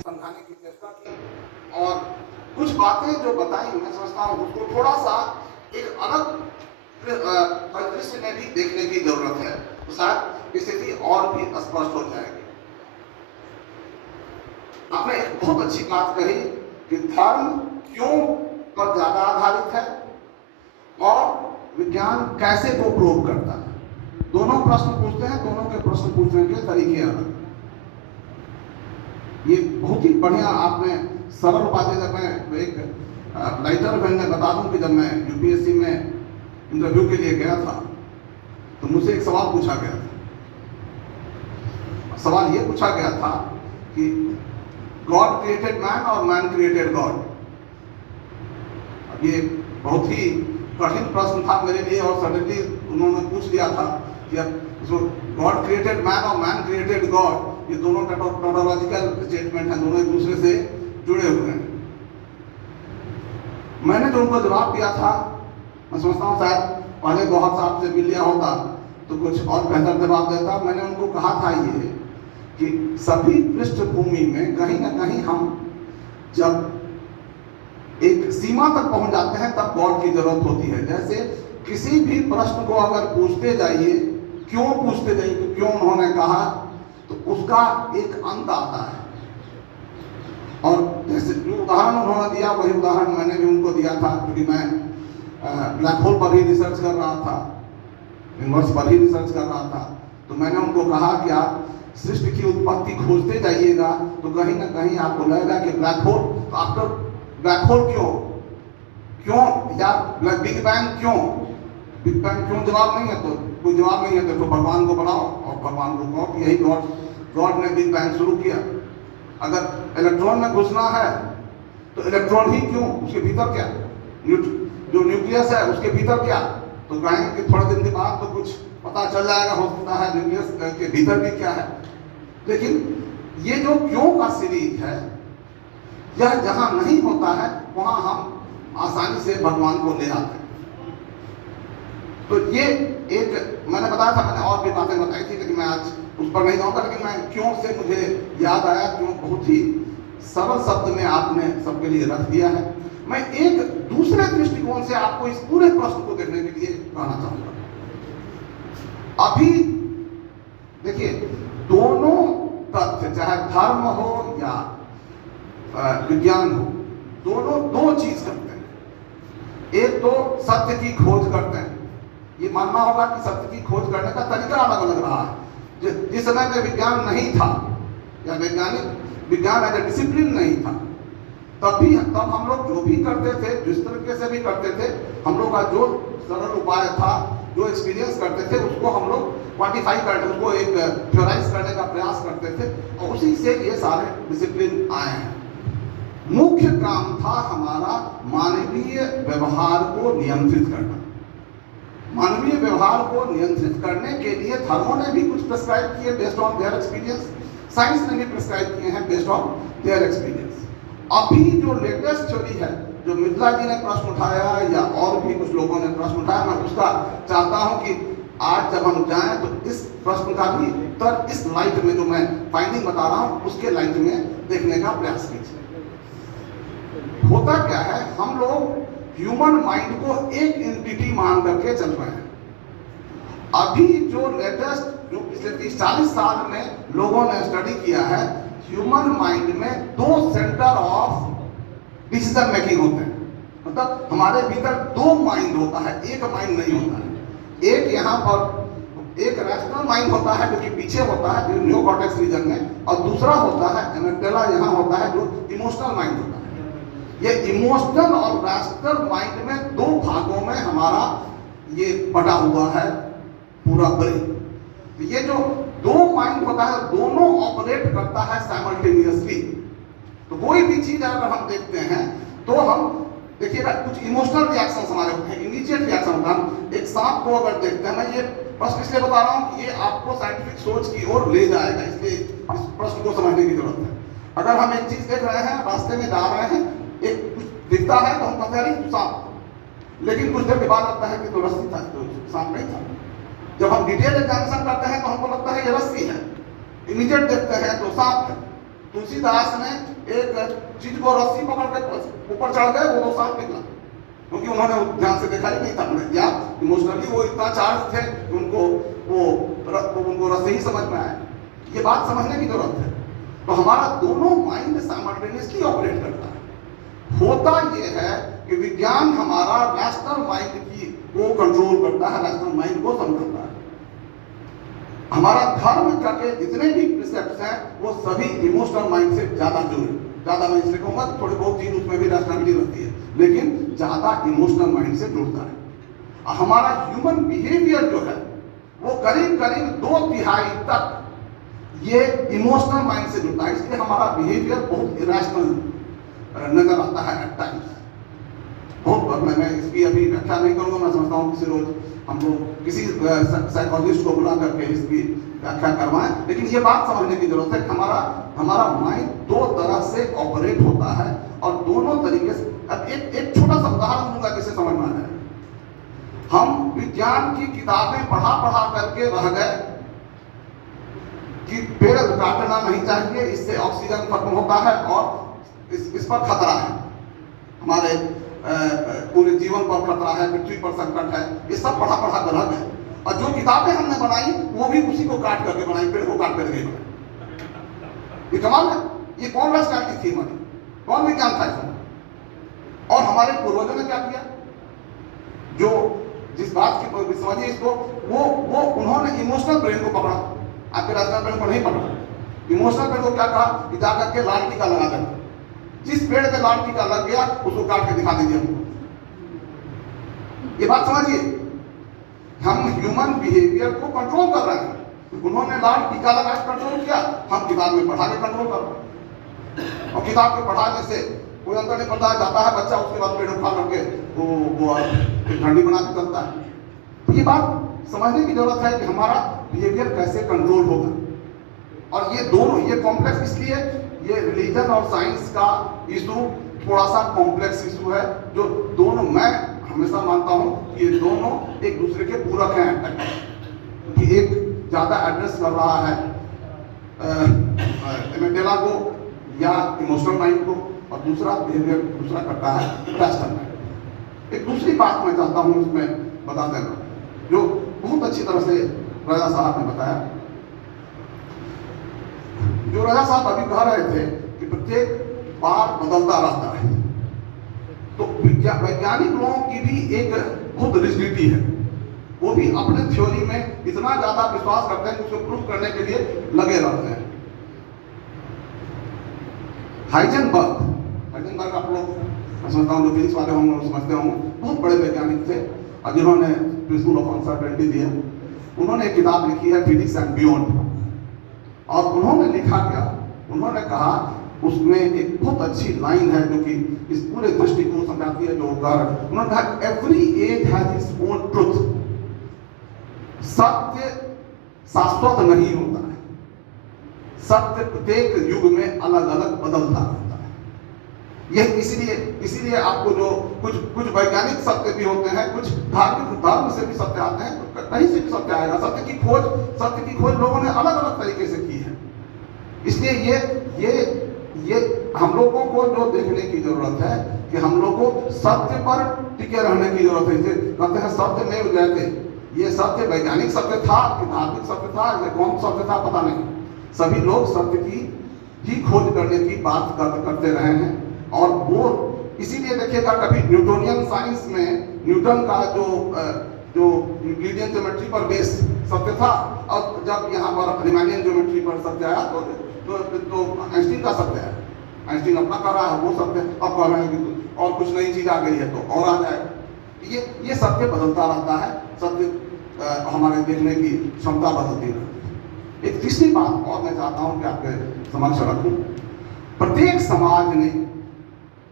समझाने की चेष्टा की और कुछ बातें जो बताई मैं समझता हूँ उसको थोड़ा सा एक अलग परिदृश्य में भी देखने की जरूरत है, तो शायद स्थिति और भी स्पष्ट हो जाएगी। आपने एक बहुत अच्छी बात कही कि धर्म क्यों पर ज्यादा आधारित है और विज्ञान कैसे को प्रूव करता है। दोनों प्रश्न पूछते हैं, दोनों के प्रश्न पूछने के तरीके अलग। ये बहुत ही बढ़िया आपने सरल बातें, जब मैं एक लाइटर मैं बता दूं कि जब मैं यूपीएससी में इंटरव्यू के लिए गया था तो मुझसे एक सवाल पूछा गया था। सवाल ये पूछा गया था कि गॉड क्रिएटेड मैन और मैन क्रिएटेड गॉड। अब ये बहुत ही कठिन प्रश्न था मेरे लिए और सडनली उन्होंने पूछ लिया था कि अब गॉड क्रिएटेड मैन और मैन क्रिएटेड गॉड, ये दोनों टोटोलॉजिकल स्टेटमेंट हैं, दोनों एक दूसरे से जुड़े हुए हैं। मैंने जो उनको जवाब दिया था, मैं समझता हूँ शायद पहले गौहर साहब से मिल लिया होता तो कुछ और बेहतर जवाब देता। मैंने उनको कहा था ये कि सभी पृष्ठभूमि में कहीं ना कहीं हम जब एक सीमा तक पहुंच जाते हैं तब गॉड की जरूरत होती है। जैसे किसी भी प्रश्न को अगर पूछते जाइए, क्यों पूछते जाइए, तो क्यों उन्होंने कहा, तो उसका एक अंत आता है। और जैसे जो उदाहरण उन्होंने दिया वही उदाहरण मैंने भी उनको दिया था, क्योंकि मैं ब्लैक होल पर ही रिसर्च कर रहा था, यूनिवर्स पर ही रिसर्च कर रहा था। तो मैंने उनको कहा कि आप सृष्टि की उत्पत्ति खोजते जाइएगा तो कहीं ना कहीं आपको लगेगा कि ब्लैक होल, तो आफ्टर ब्लैक होल क्यों या बिग बैंग क्यों, बिग बैंग क्यों जवाब नहीं है, तो कोई जवाब नहीं है तो भगवान को बनाओ और भगवान को कहो कि यही गॉड ने बिग बैंग शुरू किया। अगर इलेक्ट्रॉन में घुसना है तो इलेक्ट्रॉन ही क्यों, उसके भीतर क्या, जो न्यूक्लियस है उसके भीतर क्या, तो कहेंगे कि थोड़े दिन के बाद तो कुछ पता चल जाएगा, हो सकता है न्यूक्लियस के भीतर भी क्या है। लेकिन ये जो क्यों का सीरीज है, यह जहां नहीं होता है वहां हम आसानी से भगवान को ले आते हैं। तो ये एक मैंने बताया था, मैंने और भी बातें बताई थी लेकिन मैं आज उस पर नहीं जाऊंगा। लेकिन मैं क्यों से मुझे याद आया, क्यों बहुत ही सरल शब्द में आपने सबके लिए रख दिया है। मैं एक दूसरे दृष्टिकोण से आपको इस पूरे प्रश्न को देखने के लिए कहना चाहूंगा। अभी देखिए, दोनों तथ्य चाहे धर्म हो या विज्ञान हो, दोनों दो चीज करते हैं। एक तो सत्य की खोज करते हैं, ये मानना होगा कि सत्य की खोज करने का तरीका अलग अलग रहा है। जिस समय में विज्ञान नहीं था या विज्ञान एज ए डिसिप्लिन नहीं था, तब हम लोग जो भी करते थे, जिस तरीके से भी करते थे, हम लोग का जो सरल उपाय था, जो एक्सपीरियंस करते थे, उसको हम लोग क्वांटिफाई करते, उसको एक थ्योराइज करने का प्रयास करते थे और उसी से ये सारे डिसिप्लिन आए हैं। मुख्य काम था हमारा मानवीय व्यवहार को नियंत्रित करना। मानवीय व्यवहार को नियंत्रित करने के लिए धर्मों ने भी कुछ प्रिस्क्राइब किए based on their experience, science ने भी प्रिस्क्राइब किए हैं बेस्ड ऑन देयर एक्सपीरियंस। अभी जो लेटेस्ट थ्योरी है, जो मित्ला जी ने प्रश्न उठाया या और भी कुछ लोगों ने प्रश्न उठाया, मैं उसका चाहता हूं कि आज जब हम जाएं तो इस प्रश्न का भी उत्तर इस लाइट में, जो मैं फाइंडिंग बता रहा हूं उसके लाइट में देखने का प्रयास कीजिए। होता क्या है, हम लोग ह्यूमन माइंड को एक एंटिटी मान करके चल रहे हैं। अभी जो लेटेस्ट, जो पिछले 30-40 साल में लोगों ने स्टडी किया है, ह्यूमन माइंड में दो सेंटर ऑफ डिसीजन मेकिंग होते हैं। मतलब हमारे भीतर दो माइंड होता है, एक माइंड नहीं होता है। एक यहाँ पर एक रैशनल माइंड होता है जो कि पीछे होता है, जो नियोकॉर्टेक्स रीजन में, और दूसरा होता है एमिग्डाला, यहाँ होता है जो इमोशनल माइंड होता है। ये इमोशनल और रैशनल माइंड में दो भागों में हमारा ये बटा हुआ है पूरा ब्रेन। ये जो दो माइंड होता है, दोनों ऑपरेट करता है साइमल्टेनियसली। तो कोई भी चीज अगर हम देखते हैं तो हम देखिएगा कुछ इमोशनल रिएक्शन हमारे होते हैं, इमीडिएट रिएक्शन होता है। एक सांप को अगर देखते हैं, मैं ये प्रश्न इसलिए बता रहा हूँ कि ये आपको साइंटिफिक सोच की ओर ले जाएगा, इसलिए इस प्रश्न को समझने की जरूरत है। अगर हम एक चीज देख रहे हैं, रास्ते में जा रहे हैं, एक कुछ दिखता है तो हम कहते हैं अरे सांप, लेकिन कुछ देर के बाद लगता है कि तो रस्सी था, तो सांप नहीं था। जब हम डिटेल एग्जामिनेशन करते हैं तो हमको लगता है ये रस्सी है, इमीडिएट देखते हैं तो सांप है। तुलसीदास ने एक चीज को रस्सी पकड़ के ऊपर चढ़ गए, वो तो सांप निकला, क्योंकि उन्होंने ध्यान से देखा ही नहीं था, या इमोशनली वो इतना चार्ज थे कि उनको रस्सी ही समझ में आए। ये बात समझने की जरूरत है। तो हमारा दोनों माइंड साइमल्टेनियसली ऑपरेट करता है। होता ये है कि विज्ञान हमारा रैशनल माइंड को कंट्रोल करता है, रैशनल माइंड को समझता है। हमारा धर्म के जितने भी प्रिसेप्ट्स हैं वो सभी इमोशनल माइंड से ज्यादा जुड़े, ज्यादा मैं इसलिए कहूंगा, थोड़ी बहुत चीज उसमें भी रैशनैलिटी रहती है, लेकिन ज्यादा इमोशनल माइंड से जुड़ता है। हमारा ह्यूमन बिहेवियर जो है वो करीब करीब 2/3 तक ये इमोशनल माइंड से जुड़ता है, इसलिए हमारा बिहेवियर बहुत इरेशनल नजर आता है एट टाइम्स। बहुत मैं इसकी अभी व्याख्या नहीं करूंगा, मैं समझता हूँ किसी रोज हम लोग किसी साइकोलॉजिस्ट को बुला करके इसकी व्याख्या करवाएं, लेकिन ये बात समझने की जरूरत है कि हमारा माइंड 2 तरह से ऑपरेट होता है और दोनों तरीके से। अब एक छोटा सा उदाहरण दूंगा जिससे समझ में आ जाए। हम विज्ञान की किताबें पढ़ा करके रह गए कि पेड़ काटना नहीं चाहिए, इससे ऑक्सीजन खत्म होता है और इस पर खतरा है, हमारे पूरे जीवन पर खतरा है, पृथ्वी पर संकट है, ये सब पढ़ा कर रह गए। और जो किताबें हमने बनाई वो भी उसी को काट करके बनाई, पेड़ को काट करके बनाई। ये कमाल है। ये कौन रैशनैलिटी थी हमारी, कौन विज्ञान था इसमें? और हमारे पूर्वजों ने क्या किया, जो जिस बात की समझिए इसको, वो उन्होंने इमोशनल ब्रेन को पकड़ा, आपके रैशनल ब्रेन को नहीं पकड़ा। इमोशनल ब्रेन को क्या कहा कि जा करके लाल टीका लगा देना, जिस पेड़ पे लाल टीका लग गया उसको काट के दिखा दीजिए हमको। ये बात समझिए, हम ह्यूमन बिहेवियर को कंट्रोल कर रहे हैं। उन्होंने लाल टीका लगा के कंट्रोल किया, हम किताब में पढ़ा के कंट्रोल कर रहे हैं। और किताब में पढ़ाने से कोई अंतर नहीं पड़ता, जाता है बच्चा, उसके बाद पेड़ उठा करके वो ठंडी बना के चलता है। तो ये बात समझने की जरूरत है कि हमारा बिहेवियर कैसे कंट्रोल होगा। और ये दोनों, ये कॉम्प्लेक्स इसलिए, ये रिलीजन और साइंस का इशू थोड़ा सा कॉम्प्लेक्स इशू है, जो दोनों, मैं हमेशा मानता हूं कि ये दोनों एक दूसरे के पूरक हैं, कि एक ज्यादा एड्रेस कर रहा है एमेगडाला को या इमोशनल माइंड को, और दूसरा बिहेवियर दूसरा करता है रैशनल माइंड। एक दूसरी बात मैं चाहता हूं इसमें बता देना, जो बहुत अच्छी तरह से राजा साहब ने बताया। जो राजा साहब अभी कह रहे थे कि प्रत्येक बार बदलता रहता है, तो वैज्ञानिक लोगों की भी एक खुद रिजिडिटी है, वो भी अपने थ्योरी में इतना ज्यादा विश्वास करते हैं कि उसको प्रूव करने के लिए लगे रहते हैं। हाइजेनबर्ग आप लोग, मैं समझता हूँ जो फिजिक्स वाले होंगे समझते होंगे, बहुत बड़े वैज्ञानिक थे और जिन्होंने प्रिंसिपल ऑफ अनसर्टेनिटी दिया। उन्होंने एक किताब लिखी है फिजिक्स एंड बियॉन्ड, और उन्होंने लिखा क्या, उन्होंने कहा, उसमें एक बहुत अच्छी लाइन है जो कि इस पूरे दृष्टिकोण समझाती है, जो उन्होंने कहा every age has its own truth. सत्य शाश्वत नहीं होता है, सत्य प्रत्येक युग में अलग अलग बदलता रहता है। यह इसीलिए आपको जो कुछ वैज्ञानिक सत्य भी होते हैं, कुछ धार्मिक धर्म से भी सत्य आते हैं, कहीं से भी सत्य आएगा। सत्य की खोज लोगों ने अलग अलग तरीके से की है। इसलिए ये हम लोगों को जो देखने की जरूरत है कि हम लोगों को सत्य पर टिके रहने की जरूरत है। जैसे कहते हैं सत्य में जयते, ये सत्य वैज्ञानिक सत्य था कि धार्मिक सत्य था या कौन सत्य था पता नहीं, सभी लोग सत्य की ही खोज करने की बात करते रहे हैं। और वो इसीलिए देखिएगा, कभी न्यूटोनियन साइंस में न्यूटन का जो यूक्लिडियन ज्योमेट्री पर बेस सत्य था, और जब यहाँ पर रिमानियन ज्योमेट्री पर सत्य आया तो आइंस्टीन का सत्य है, आइंस्टीन अपना कर रहा है वो सत्य, अब कह रहे हैं कि और कुछ नई चीज आ गई है तो और आ जाए। ये सत्य बदलता रहता है, सत्य हमारे देखने की क्षमता बदलती रहती है। एक तीसरी बात और मैं चाहता हूँ कि आपके समक्ष रखूं। प्रत्येक समाज ने,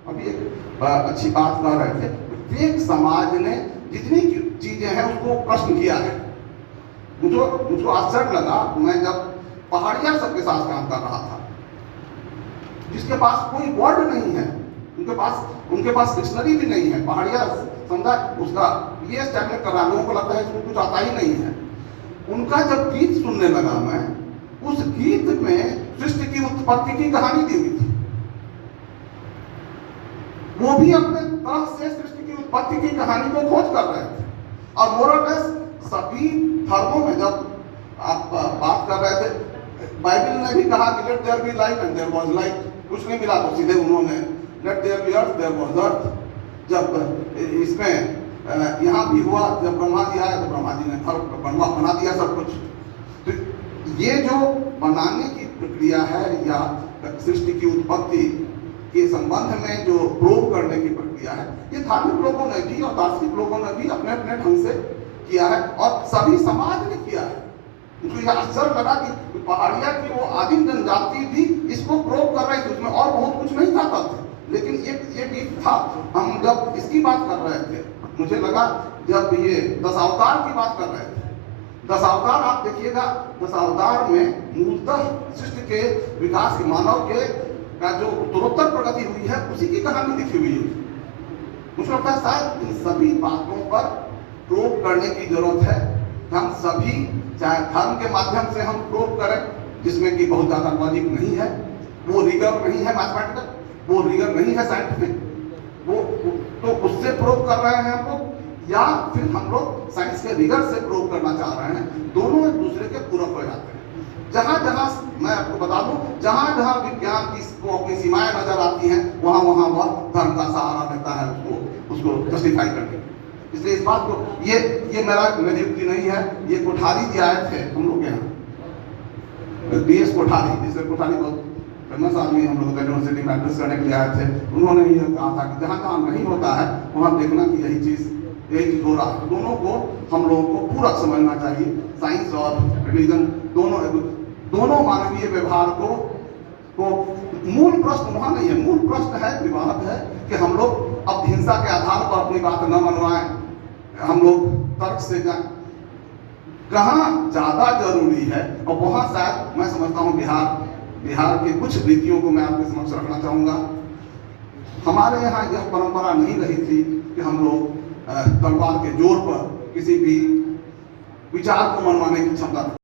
अभी एक अच्छी बात कह रहे थे, प्रत्येक समाज ने जितनी चीजें हैं उसको प्रश्न किया है। मुझको आश्चर्य लगा, मैं जब पहाड़िया सबके साथ काम कर रहा था, जिसके पास कोई वर्ड नहीं है, उनके पास डिक्शनरी भी नहीं है, पहाड़िया समुदाय उसका ये स्टैब्लिश कर रहा है, लोगों को लगता है इसको कुछ आता ही नहीं है। उनका जब गीत सुनने लगा मैं, उस गीत में सृष्टि की उत्पत्ति की कहानी दी हुई थी। वो भी अपने तरफ से सृष्टि की उत्पत्ति की कहानी को खोज कर रहे थे। और मोरलेस सभी धर्मों में जब आप बात कर रहे थे, बाइबल ने भी कहा कि let there be light and there was light. कुछ नहीं मिला तो सीधे उन्होंने let there be earth, there was earth. जब इसमें यहाँ भी हुआ, जब ब्रह्मा जी आए तो ब्रह्मा जी ने बना दिया सब कुछ। तो ये जो बनाने की प्रक्रिया है या सृष्टि की उत्पत्ति के संबंध में जो प्रूव करने की प्रक्रिया है, ये धार्मिक लोगों ने भी और दार्शनिक लोगों ने भी अपने अपने ढंग से किया है और सभी समाज ने किया है। मुझे यह आश्चर्य लगा कि पहाड़िया की वो आदिम जनजाति भी इसको प्रूव कर रही थी। उसमें और बहुत कुछ नहीं था तथ्य, लेकिन ये भी था। हम जब इसकी बात कर रहे थे, मुझे लगा जब ये दशावतार की बात कर रहे थे, दशावतार आप देखिएगा, दशावतार में मूलतः सृष्टि के विकास, मानव के का जो उत्तरोत्तर प्रगति हुई है, उसी की कहानी लिखी हुई है। मुझे लगता है शायद इन सभी बातों पर प्रूव करने की जरूरत है। हम सभी चाहे धर्म के माध्यम से हम प्रूव करें, जिसमें कि बहुत ज्यादा लॉजिक नहीं है, वो रिगर नहीं है मैथमेटिकल, वो रिगर नहीं है साइंटिफिक, वो तो उससे प्रूव कर रहे हैं हम लोग, या फिर हम लोग साइंस के रिगर से प्रूव करना चाह रहे हैं। दोनों एक दूसरे के पूरक हो जाते हैं। जहां जहां मैं आपको बता दूं, जहां जहां विज्ञान की को अपनी सीमाएं नजर आती हैं, वहां वहां वह धर्म का सहारा लेता है उसको जस्टिफाई करने। इसलिए इस बात को ये मेरी युक्ति नहीं है, ये कोठारी जी आए थे हम लोग यहाँ, DS कोठारी, जिससे कोठारी बहुत फेमस आदमी, हम लोग यूनिवर्सिटी में एड्रेस करने के लिए आए थे। उन्होंने ये कहा था कि जहाँ जहाँ नहीं होता है वहाँ देखना कि यही चीज हो रहा है। दोनों को हम लोगों को पूरा समझना चाहिए। साइंस और रिलीजन दोनों मानवीय व्यवहार को मूल प्रश्न वहाँ नहीं है। मूल प्रश्न है, विवाद है कि हम लोग अब हिंसा के आधार पर अपनी बात न मनवाएं, हम लोग तर्क से जाएं। कहाँ ज्यादा जरूरी है, और वहाँ शायद मैं समझता हूँ बिहार के कुछ रीतियों को मैं आपके समक्ष रखना चाहूंगा। हमारे यहाँ यह परंपरा नहीं रही थी कि हम लोग तलवार के जोर पर किसी भी विचार को मनवाने की क्षमता